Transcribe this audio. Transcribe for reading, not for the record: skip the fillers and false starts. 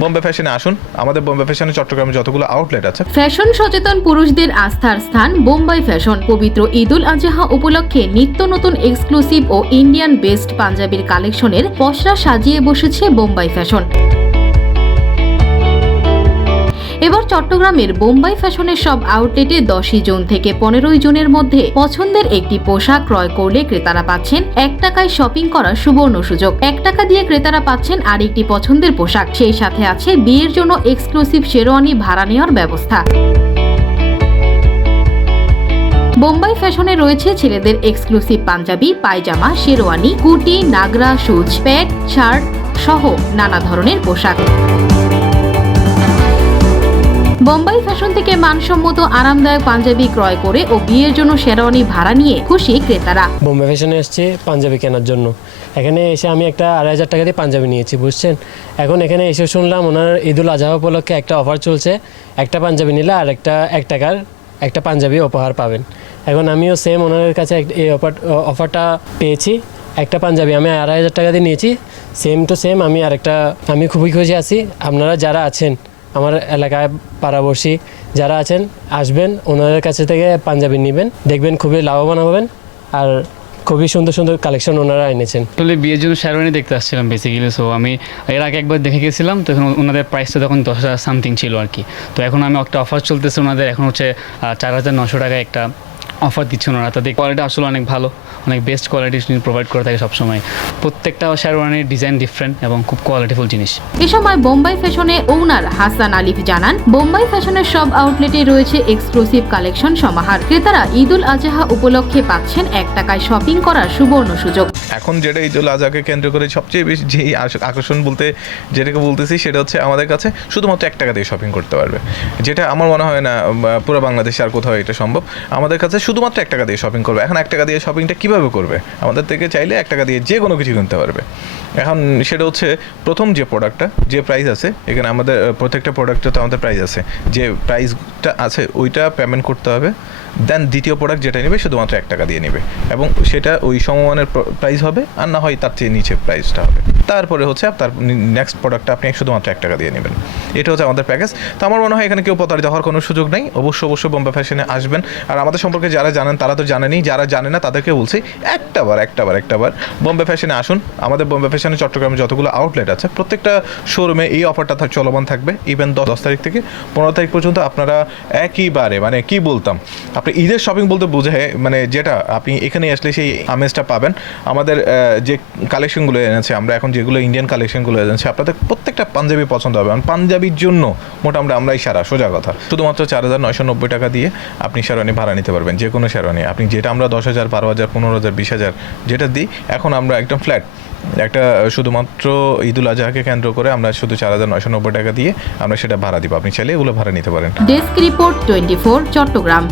বোম্বে ফ্যাশনে আসুন। আমাদের বোম্বে ফ্যাশনে চট্টগ্রামে যতগুলো আউটলেট আছে। ফ্যাশন সচেতন পুরুষদের আস্থার স্থান বোম্বাই ফ্যাশন। পবিত্র ঈদুল আজহা উপলক্ষে নিত্য নতুন এক্সক্লুসিভ ও ইন্ডিয়ান বেস্ট পাঞ্জাবির কালেকশনের পসরা সাজিয়ে বসেছে বোম্বাই ফ্যাশন। এবার চট্টগ্রামের বোম্বাই ফ্যাশনের সব আউটলেটে 10ই জুন থেকে 15ই জুনের মধ্যে পছন্দের একটি পোশাক ক্রয় করলে ক্রেতারা পাচ্ছেন 1 টাকায় শপিং করার সুবর্ণ সুযোগ। 1 টাকা দিয়ে ক্রেতারা পাচ্ছেন আরেকটি পছন্দের পোশাক, সেই সাথে আছে বিয়ের জন্য এক্সক্লুসিভ শেরওয়ানি ভাড়া নেওয়ার ব্যবস্থা। বোম্বাই ফ্যাশনে রয়েছে ছেলেদের এক্সক্লুসিভ পাঞ্জাবি, পায়জামা, শেরওয়ানি, কুর্তি, নাগরা, শুজ, প্যান্ট, শার্ট সহ নানা ধরনের পোশাক। বোম্বাই ফ্যাশন থেকে মানসম্মত আরামদায়ক পাঞ্জাবি ক্রয় করে ও বিয়ের জন্য শেরওয়ানি ভাড়া নিয়ে খুশি ক্রেতারা। বোম্বাই ফ্যাশনে এসেছি পাঞ্জাবি কেনার জন্য। এখানে এসে আমি একটা 2,500 টাকা দিয়ে পাঞ্জাবি নিয়েছি, বুঝছেন। এখন এখানে এসে শুনলাম ওনার ঈদুল আজহা উপলক্ষে একটা অফার চলছে, একটা পাঞ্জাবি নিলে আর একটা 1 টাকার একটা পাঞ্জাবি উপহার পাবেন। এখন আমিও সেম ওনার কাছে এই অফারটা পেয়েছি। একটা পাঞ্জাবি আমি 2,500 টাকা দিয়ে নিয়েছি, সেম টু সেম। আমি খুবই খুশি আছি। আপনারা যারা আছেন আমার এলাকায় পাড়াপড়শি যারা আছেন, আসবেন ওনাদের কাছে থেকে পাঞ্জাবি নেবেন, দেখবেন খুবই লাভবান হবেন। আর খুবই সুন্দর সুন্দর কালেকশন ওনারা এনেছেন। আসলে বিয়ের জন্য শেরওয়ানি দেখতে আসছিলাম বেসিক্যালি। সো আমি এর আগে একবার দেখে গেছিলাম, তো এখন ওনাদের প্রাইসটা তখন 10,000 সামথিং ছিল আর কি। তো এখন আমি একটা অফার চলতেছে ওনাদের, এখন হচ্ছে 4,900 টাকায় একটা অফার দিচ্ছে ওনারা। তাদের কোয়ালিটি আসলে অনেক ভালো, অনেক বেস্ট কোয়ালিটি প্রোভাইড করে থাকে সবসময়। প্রত্যেকটা শেরওয়ানির ডিজাইন ডিফারেন্ট এবং খুব কোয়ালিটিফুল জিনিস। এ সময় বোম্বাই ফ্যাশনে ওনার হাসান আলিফ জানান, বোম্বাই ফ্যাশনের সব আউটলেটে রয়েছে এক্সক্লুসিভ কালেকশন সমাহার। ক্রেতারা ঈদুল আজহা উপলক্ষে পাচ্ছেন 1 টাকায় শপিং করার সুবর্ণ সুযোগ। এখন যেটা ঈদুল আজহাকে কেন্দ্র করে সবচেয়ে বেশি যেই আকর্ষণ বলতে যেটাকে বলতেছি সেটা হচ্ছে আমাদের কাছে শুধুমাত্র 1 টাকা দিয়ে শপিং করতে পারবে, যেটা আমার মনে হয় না পুরো বাংলাদেশে আর কোথাও এটা সম্ভব। আমাদের কাছে শুধুমাত্র 1 টাকা দিয়ে শপিং করবে। এখন 1 টাকা দিয়ে শপিংটা কীভাবে করবে? আমাদের থেকে চাইলে 1 টাকা দিয়ে যে কোনো কিছু কিনতে পারবে। এখন সেটা হচ্ছে প্রথম যে প্রোডাক্টটা যে প্রাইস আছে, এখানে আমাদের প্রত্যেকটা প্রোডাক্টে তো আমাদের প্রাইস আছে, যে প্রাইসটা আছে ওইটা পেমেন্ট করতে হবে। দেন দ্বিতীয় প্রোডাক্ট যেটা নেবে শুধুমাত্র 1 টাকা দিয়ে নেবে এবং সেটা ওই সমমানের প্রাইস হবে, আর না হয় তার চেয়ে নিচে প্রাইসটা হবে। তারপরে হচ্ছে তার নেক্সট প্রোডাক্টটা আপনি শুধুমাত্র 1 টাকা দিয়ে নেবেন। এটা হচ্ছে আমাদের প্যাকেজ। তো আমার মনে হয় এখানে কেউ প্রতারিত হওয়ার কোনো সুযোগ নেই। অবশ্যই বোম্বে ফ্যাশনে আসবেন। আর আমাদের সম্পর্কে যারা জানেন তারা তো জানেনই, যারা জানে না তাদেরকে বলছি একটাবার বোম্বে ফ্যাশনে আসুন। আমাদের বোম্বে ফ্যাশনে চট্টগ্রামে যতগুলো আউটলেট আছে প্রত্যেকটা শোরুমে এই অফারটা চলমান থাকবে। ইভেন 10 তারিখ থেকে 15 তারিখ পর্যন্ত আপনারা একইবারে মানে কি বলতাম, আপনি ঈদের শপিং বলতে বোঝায় মানে যেটা আপনি এখানে আসলে সেই আমেজটা পাবেন। আমাদের যে কালেকশনগুলো এনেছে, আমরা এখন যেগুলো ইন্ডিয়ান কালেকশনগুলো এনেছে, আপনাদের প্রত্যেকটা পাঞ্জাবি পছন্দ হবে। পাঞ্জাবির জন্য মোটামুটি আমরাই সারা, সোজা কথা। শুধুমাত্র 4,990 টাকা দিয়ে আপনি শেরওয়ানি ভাড়া নিতে পারবেন, যে কোনো শেরওয়ানি। আপনি যেটা আমরা 10,000, 12,000, 15,000, 20,000 যেটা দিই, এখন আমরা একদম ফ্ল্যাট একটা শুধুমাত্র ঈদুল আজহাকে কেন্দ্র করে আমরা শুধু 4,990 টাকা দিয়ে আমরা সেটা ভাড়া দিব। আপনি চাইলে এগুলো ভাড়া নিতে পারেন। Desk report 24 Chittagong.